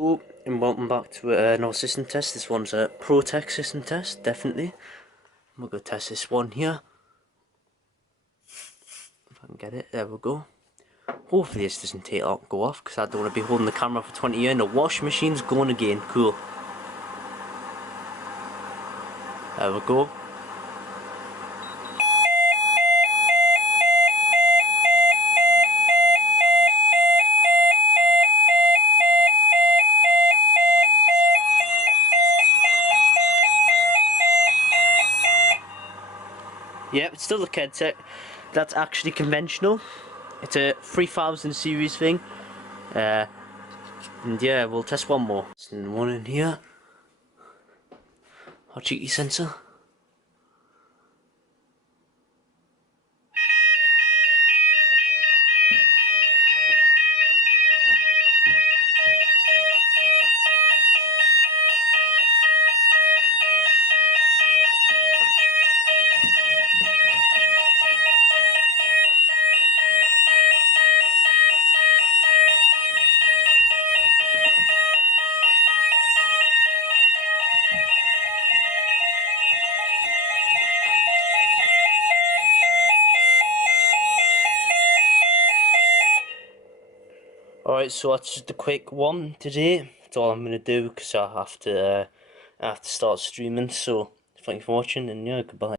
Oh, and welcome back to another system test. This one's a ProTech system test, definitely. I'm going to test this one here. If I can get it, there we go. Hopefully this doesn't take long to go off, because I don't want to be holding the camera for 20 years and the washing machine's going again. Cool. There we go. Yep, it's still the KedTech. That's actually conventional. It's a 3000 series thing. And yeah, we'll test one more. There's one in here. Hochiki sensor. Alright, so that's just a quick one today. That's all I'm gonna do because I have to start streaming. So thank you for watching, and yeah, goodbye.